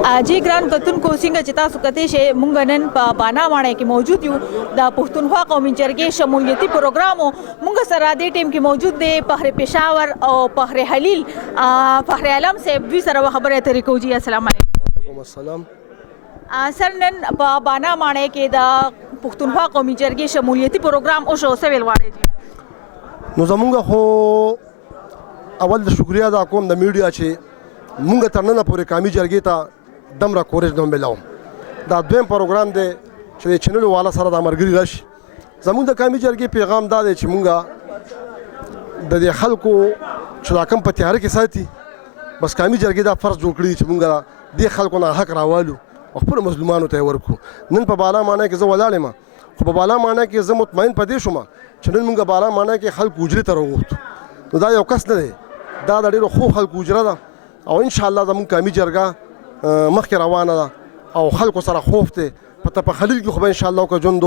جی ګران کتونکو څنګه چې تاسو کتئ چې مونږ نن په بانا ماڼۍ کې موجود یو د پښتونخوا قومي جرګې شمولیتي پروګرام مونږ سره دې ټیم کې موجود دی فخر پېښور او فخر خلیل فخر عالم صاحب دوی سره خبرې اترې کوو. جی السلام علیکم. وعلیکم السلام. سر نن په بانا ماڼۍ کې د پښتونخوا قومي جرګې شمولیتي پروګرام وشو، څه ویل غواړئ؟ نو زمونږ خو اول د شکریا ادا کوم د میډیا چې مونږ تر ننه پورې قومي جرګې ته دومره کورج نه ملو. دا دویم پروګرام دی چې د چینل والا سره د ملګري راشي. زمونږ د قومي جرګې پیغام دا دی چې مونږ د دې خلکو چې دا کم په تیاره کې ساتي، بس قومي جرګې دا فرض جوړ کړي چې مونږ دې خلکو نه حق راوالو او خپلو مظلومانو ته یې ورکړو. نن په بالا ماڼۍ کې زه ولاړ یم، خو په بالا ماڼۍ کې زه مطمئن په دې شوم چې نن مونږ بالا ماڼۍ کې خلک حجرې ته راوغوښتو. نو دا یو کس نه دی، دا د ډېرو ښو خلکو حجره ده او انشاءالله زمونږ قومي جرګه مخکې روانه ده او خلکو سره خوف دی. په خلیل کې خو به انشاءالله که ژوند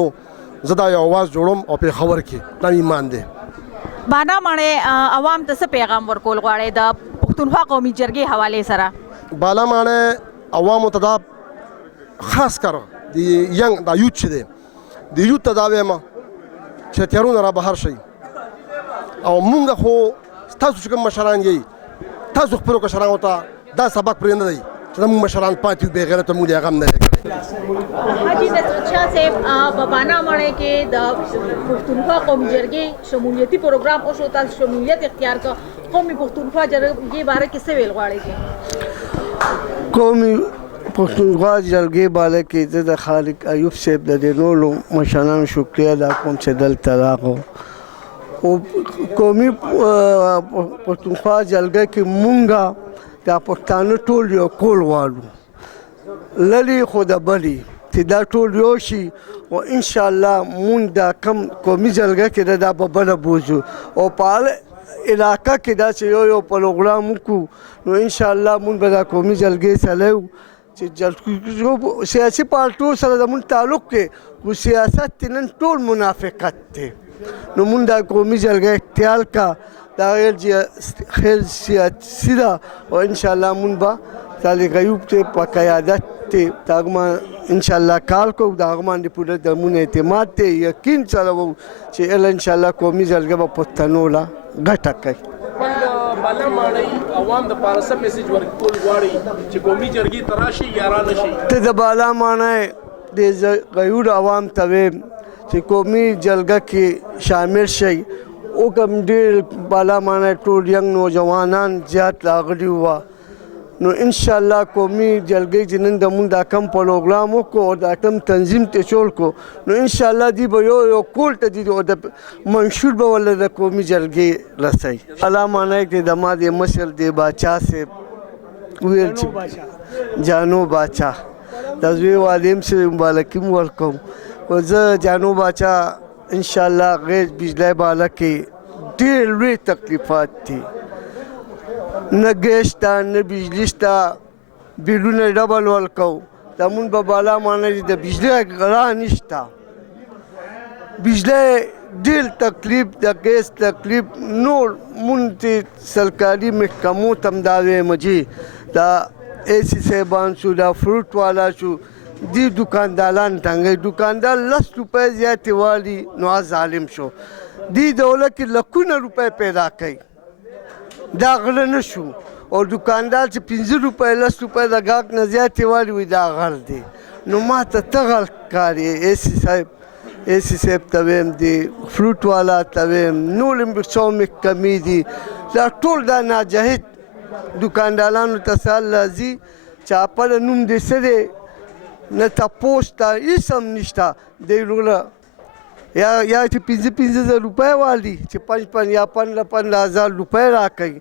زه دا یو اواز جوړوم او پېښور کې دا ایمان دی. بانا ماڼۍ عوام ته څه پیغام ورکول غواړئ د پښتونخوا قومي جرګې حوالې سره؟ بالا ماڼۍ عوامو ته دا خاص کر د ینګ دا یوت چې دی د یوت ته دا وایم چې تیارونه را بهر شئ او مونږ خو تاسو چې کوم مشران یئ تاسو خپلو کشرانو ته دا سبق پرې نه دی چې زموږ مشران پاتې وي بې غیرته مونږ یې غم نه دی کړی. حاجي نصرت شاه صاحب په بانا ماڼۍ کې د پښتونخوا قومي جرګې شمولیتي پروګرام وشو، تاسو شمولیت اختیار کړ. قومي پښتونخوا جرګې باره کې څه ویل غواړئ؟ قومي پښتونخوا جرګې باره کې زه د خالق ایوب صاحب د دې نورو مشرانو شکریه ادا کوم چې دلته راغلو. او قومي پښتونخوا جرګه کې مونږ دا پښتانه ټول یو کول غواړو، للي خو د بلي چې دا ټول یو شي او انشاءالله مونږ دا کم قومي جرګه کې دا په بله بوځو او په هر علاقه کې داسې یو پروګرام وکړو نو انشاءالله مونږ به دا قومي جرګې چلوو چې سیاسي پارټیو سره زمونږ تعلق دی خو سیاست کې نن ټول منافقت دی. نو مونږ دا قومي جرګه اختیار کا دا خیر سیاسي ده او انشاءالله مونږ به طالب ایوب ته په قیادت ته د هغه انشاءالله کار کوو، د هغه باندې پوره زموږ اعتماد دی، یقین سره وو چې انشاءالله قومي جرګه به پښتنو له ګټه کوي. بالا ماڼۍ عوام دپاره څه میسج ورکول غواړئ چې قومي جرګې ته راشي یا را نه شي؟ ته د بالا ماڼۍ د غیور عوام ته ویم چې قومي جرګه کې شامل شئ. او کوم ډېر بالا ماڼۍ ټول ینګ نوجوانان زیات راغلي وه نو انشاءالله قومي جرګې چې نن زمونږ دا کم پروګرام وکړو او دا کم تنظیم ته جوړ کړو نو انشاءالله دوی به یو کول ته ځي او د منشور به ورله د قومي جرګې رسوي. بالا ماڼۍ کې زما د مشر د باچا صاحب ویل چې جانو باچا د زوی والیم صاحب مبارکي م ورکوم او زه جانو باچا انشاءالله غیر بجلی بالا کې ډېر لوی تکلیفات دي، نه ګیس شته نه بجلی شته، بیلونه ډبل ورکوو. زمونږ په بالا ماڼۍ د بجلی غلا نشته، بجلی ډېر تکلیف د ګیس تکلیف. نور مونږ ته سرکاري محکمو ته هم دا وایم چې دا اے سی صاحبان شو، دا فروټ والا شو، دی دکانداران ټنګوي. دکاندار 10 روپۍ زیاتې والي نو ظالم شو، دی دولت کې لکونه روپۍ پیدا کوي دا غله نه شو. او دکاندار چې 15 روپۍ 10 روپۍ د ګاهک نه زیاتې والي وي دا غل دی. نو ما ته ته غل ښکاري. اے سی صاحب ته ویم دی فروټ والا ته ویم نور څو محکمې دي دا ټول دا ناجهد دکاندارانو ته سال راځي چې خپله نوم دې څه دی نه تپوس ته هېڅ هم نشته. دی لوله یا چې 15,000 روپۍ والي چې 5 یا 15,000 روپۍ راکوي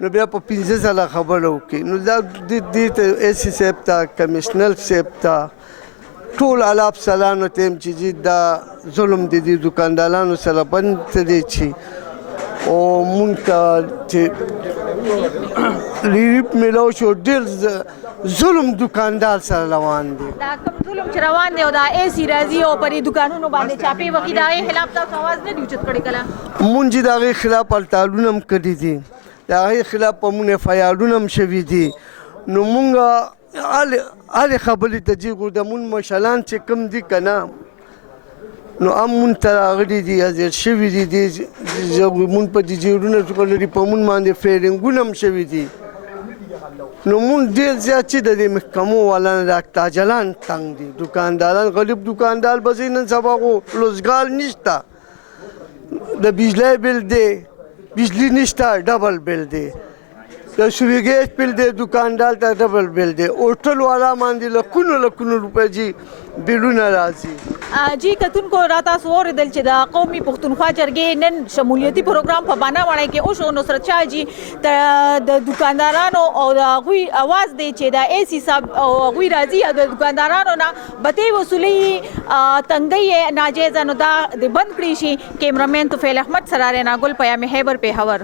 نو بیا په 15,000 خبره وکړي. نو دا دې ته اے سی صاحب ته کمیشنر صاحب ته ټول اعلی افسرانو ته یم چې دا ظلم د دې دکاندارانو سره بند کړی چې او مونږ ته چې ریلیف میلاو شو. ډېر ظلم دکاندار سره روان دی. دا کوم ظلم چې روان دی او دا اے سی راځي او پر دکانونو باندې چاپې وکړي د هغې خلاف تاسو اواز نه دي اوچت کړی کله؟ مونږ چې د هغې خلاف هړتالونه هم کړي دي، د هغې خلاف په مونږ FIR هم شوي دي. نو مونږ هلې خبرې ته ځي خو د مون مشران چې کوم دي که نه نو هم مون ته راغلي دي حاضر شوي دي مون په دې جیرونه څوکه لري په مون باندې فیرنګونه هم شوي دي نو مون ډېر زیات چې د دې محکمو والا نه د تاجران تنګ دي دکانداران غریب دکاندار به نن سبا خو روزګار نشته د بجلی بل دی بجلی نشته ډبل بل دی د سویګیج بل دی دکاندار ته ډبل بل دی هوټل والا باندې لکونو روپۍ جي بلونه راځي جی کتونکو را تاسو واورېدل چې د قومي پښتونخوا جرګې نن شمولیتي پروګرام په باناوړی کې وشو. نصرت شاه جي د دکاندارانو او د هغوی اواز دی چې د ایسي صاحب او هغوی راځي او د دکاندارانو نه بتې وصولي تنګۍ یې ناجیزه نو دا د بند کړی شي. کیمرامین توفیل احمد سره رینا ګل پیام خیبر پېښور.